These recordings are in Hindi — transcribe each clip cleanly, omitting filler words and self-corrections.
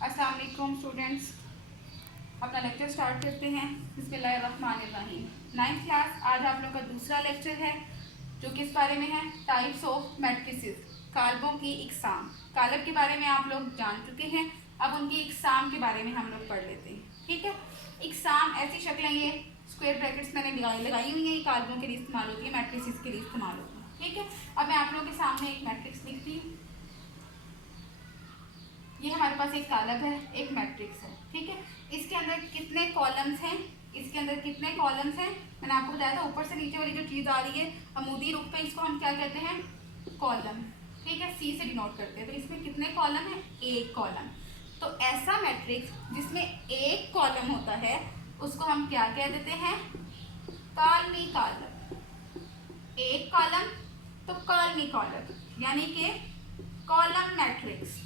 अस्सलाम वालेकुम स्टूडेंट्स, अपना लेक्चर स्टार्ट करते हैं। बिस्मिल्लाहिर्रहमानिर्रहीम। 9th क्लास, आज आप लोग का दूसरा लेक्चर है जो किस बारे में है? टाइप्स ऑफ मैट्रिसेस, कालबों की इकसाम। कालब के बारे में आप लोग जान चुके हैं, अब उनकी इकसाम के बारे में हम लोग पढ़ लेते हैं। ठीक है, इकसाम ऐसी शक्लें, ये स्क्वायर ब्रैकेट्स मैंने लगाई हुई है, ये कालबों के लिए इस्तेमाल होती है, मैट्रिसेस के लिए इस्तेमाल होती है। ठीक है, अब मैं आप लोगों के सामने एक मैट्रिक्स लिखती हूँ। ये हमारे पास एक कालब है, एक मैट्रिक्स है। ठीक है, इसके अंदर कितने कॉलम्स हैं? इसके अंदर कितने कॉलम्स हैं? मैंने आपको बताया था, ऊपर से नीचे वाली जो चीज़ आ रही है अमूदी रुख पे, इसको हम क्या कहते हैं? कॉलम। ठीक है, सी से डिनोट करते हैं। तो इसमें कितने कॉलम है? एक कॉलम। तो ऐसा मैट्रिक्स जिसमें एक कॉलम होता है उसको हम क्या कह देते हैं? Call me column. एक कॉलम तो कॉलमी कॉलम, यानी कि कॉलम मैट्रिक्स।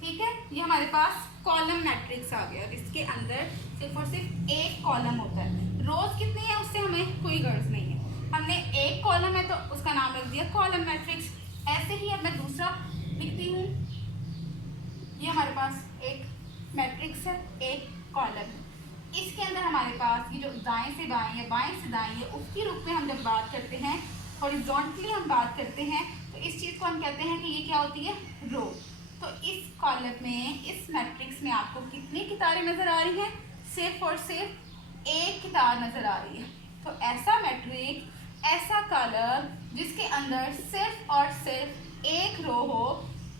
ठीक है, ये हमारे पास कॉलम मैट्रिक्स आ गया। इसके अंदर सिर्फ और सिर्फ एक कॉलम होता है। रोज कितनी है उससे हमें कोई गर्ज नहीं है, हमने एक कॉलम है तो उसका नाम रख दिया कॉलम मैट्रिक्स। ऐसे ही अब मैं दूसरा लिखती हूँ। ये हमारे पास एक मैट्रिक्स है, एक कॉलम है। इसके अंदर हमारे पास ये जो दाएं से बाएं या बाएं से दाएं है, उसकी रूप में हम जब बात करते हैं, हॉरिजॉन्टली हम बात करते हैं, तो इस चीज़ को हम कहते हैं कि ये क्या होती है? रो। तो इस कॉलम में, इस मैट्रिक्स में आपको कितनी कितारें नजर आ रही हैं? सिर्फ और सिर्फ एक कितार नजर आ रही है। तो ऐसा मैट्रिक्स, ऐसा कॉलम जिसके अंदर सिर्फ और सिर्फ एक रो हो,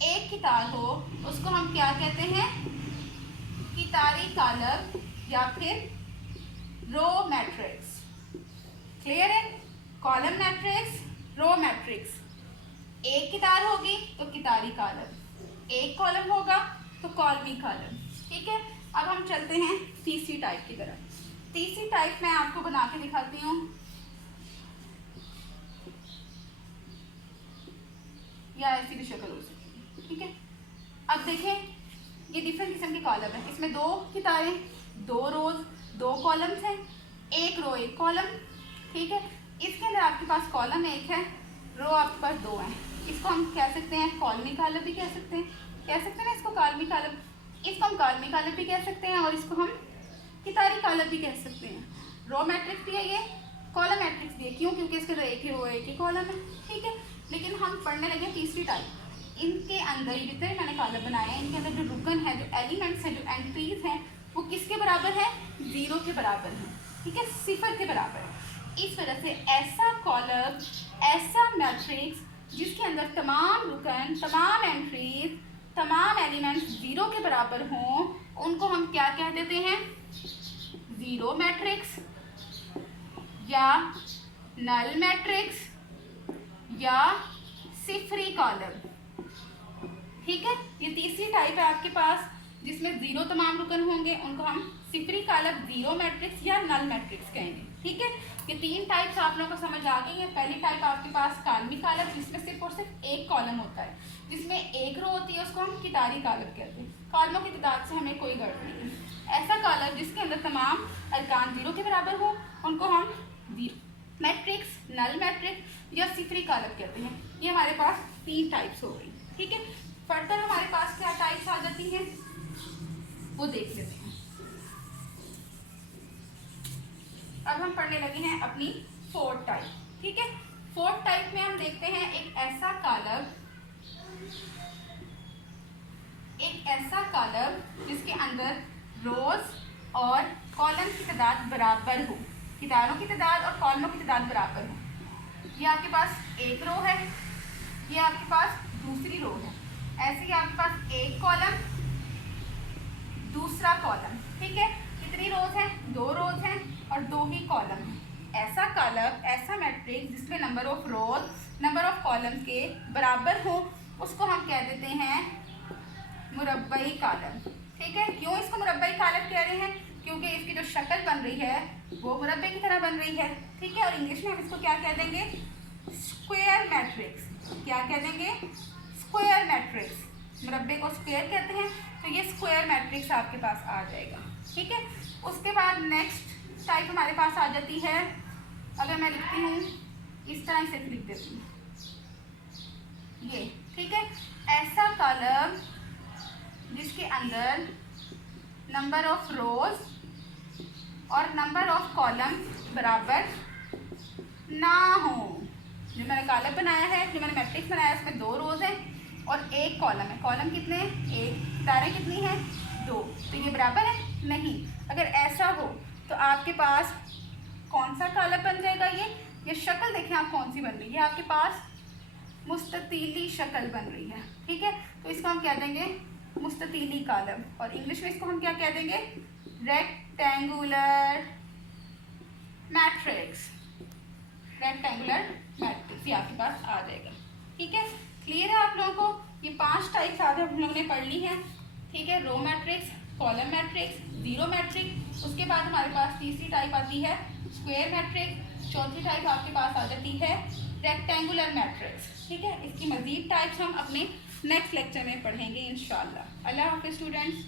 एक कितार हो, उसको हम क्या कहते हैं? कितारी कॉलम या फिर रो मैट्रिक्स। क्लियर है? Column matrix, row matrix. एक कितार होगी तो कितारी कॉलम, एक कॉलम होगा तो कॉलमी कॉलम। ठीक है, अब हम चलते हैं तीसरी टाइप की तरफ। तीसरी टाइप मैं आपको बना के दिखाती हूँ, या ऐसी भी शक्ल हो सकती है। ठीक है, अब देखें, ये डिफरेंट किस्म की कॉलम है। इसमें दो कितारें, दो रोज, दो कॉलम्स हैं, एक रो एक कॉलम। ठीक है, इसके अंदर आपके पास कॉलम एक है, रो आपके पास दो हैं। इसको हम कह सकते हैं कॉलमी कॉलम भी कह सकते हैं ना इसको कॉलमी कॉलम। इसको हम कॉलमी कॉलम भी कह सकते हैं और इसको हम कितारी कॉलम भी कह सकते हैं। रो मैट्रिक्स भी है ये, कॉलम मैट्रिक्स भी है। क्यों? क्योंकि इसके अंदर एक ही रो एक ही कॉलम है। ठीक है, लेकिन हम पढ़ने लगे तीसरी टाइप। इनके अंदर जितने मैंने कॉलम बनाए हैं, इनके अंदर जो रुकन है, जो एलिमेंट्स हैं, जो एंट्रीज हैं, वो किसके बराबर है? जीरो के बराबर है। ठीक है, सिफर के बराबर। इस वजह से ऐसा कॉलम, ऐसा मैट्रिक्स जिसके अंदर तमाम रुकन, तमाम एंट्रीज, तमाम एलिमेंट्स जीरो के बराबर हों, उनको हम क्या कह देते हैं? जीरो मैट्रिक्स या नल मैट्रिक्स या सिफरी कॉलम। ठीक है, ये तीसरी टाइप है आपके पास जिसमें जीरो तमाम रुकन होंगे, उनको हम सिफरी कॉलम, जीरो मैट्रिक्स या नल मैट्रिक्स कहेंगे। ठीक है, ये तीन टाइप्स आप लोगों को समझ आ गई है। पहली टाइप आपके पास कॉलमी कॉलम, जिसमें सिर्फ और सिर्फ एक कॉलम होता है, जिसमें एक रो होती है, उसको हम कितारी कॉलम कहते हैं। कॉलमों की तादाद से हमें कोई गर्ज नहीं है। ऐसा कॉलम जिसके अंदर तमाम अरकान जीरो के बराबर हो, उनको हम मैट्रिक्स, नल मैट्रिक्स या सिफरी कॉलम कहते हैं। ये हमारे पास तीन टाइप्स हो गई। ठीक है, फर्दर हमारे पास क्या टाइप्स आ जाती हैं वो देख लेते हैं। अब हम पढ़ने लगे हैं अपनी फोर्थ टाइप। ठीक है, फोर्थ टाइप में हम देखते हैं एक ऐसा कॉलम जिसके अंदर रोज और कॉलम की तादाद बराबर हो, कितारों की तादाद और कॉलमों की तादाद बराबर हो। ये आपके पास एक रो है, ये आपके पास दूसरी रो है। ऐसे ही आपके पास एक कॉलम, दूसरा कॉलम। ठीक है, कितनी रोज हैं? दो रोज हैं और दो ही कॉलम हैं। ऐसा कॉलम, ऐसा मैट्रिक्स जिसमें number of rose, number of column के बराबर हो, उसको हम कह देते हैं मुरब्बई कॉलम। ठीक है, क्यों इसको मुरब्बई कॉलम कह रहे हैं? क्योंकि इसकी जो शक्ल बन रही है वो मुरब्बे की तरह बन रही है। ठीक है, और इंग्लिश में हम इसको क्या कह देंगे? Square matrix. क्या कह देंगे? Square matrix. मुरब्बे को स्क्वायर कहते हैं, तो ये स्क्वायर मैट्रिक्स आपके पास आ जाएगा। ठीक है, उसके बाद नेक्स्ट टाइप हमारे पास आ जाती है, अगर मैं लिखती हूँ इस तरह से लिख देती हूँ ये। ठीक है, ऐसा कॉलम जिसके अंदर नंबर ऑफ रोज और नंबर ऑफ कॉलम बराबर ना हो। जो मैंने कॉलम बनाया है, जो मैंने मैट्रिक्स बनाया है, उसमें 2 रोज हैं और 1 कॉलम है। कॉलम कितने हैं? 1। तारें कितनी हैं? 2। तो ये बराबर है? नहीं। अगर ऐसा हो तो आपके पास कौन सा कॉलम बन जाएगा? ये शक्ल देखें आप कौन सी बन रही है, आपके पास मुस्ततीली शक्ल बन रही है, ठीक है। तो इसको हम क्या देंगे? मुस्ततीली कॉलम। और इंग्लिश में इसको हम क्या कह देंगे? Rectangular matrix. रेक्टेंगुलर मैट्रिक्स ये आपके पास आ जाएगा, ठीक है। क्लियर है आप लोगों को? ये 5 टाइप्स आज हम लोगों ने पढ़ ली है, ठीक है। Row matrix, column matrix, zero matrix. उसके बाद हमारे पास तीसरी टाइप आती है स्क्वायर मैट्रिक्स। चौथी टाइप आपके पास आ जाती है रेक्टेंगुलर मैट्रिक्स, ठीक है। इसकी मजीद टाइप्स हम अपने नेक्स्ट लेक्चर में पढ़ेंगे इंशाल्लाह। अल्लाह हाफिज़ स्टूडेंट्स।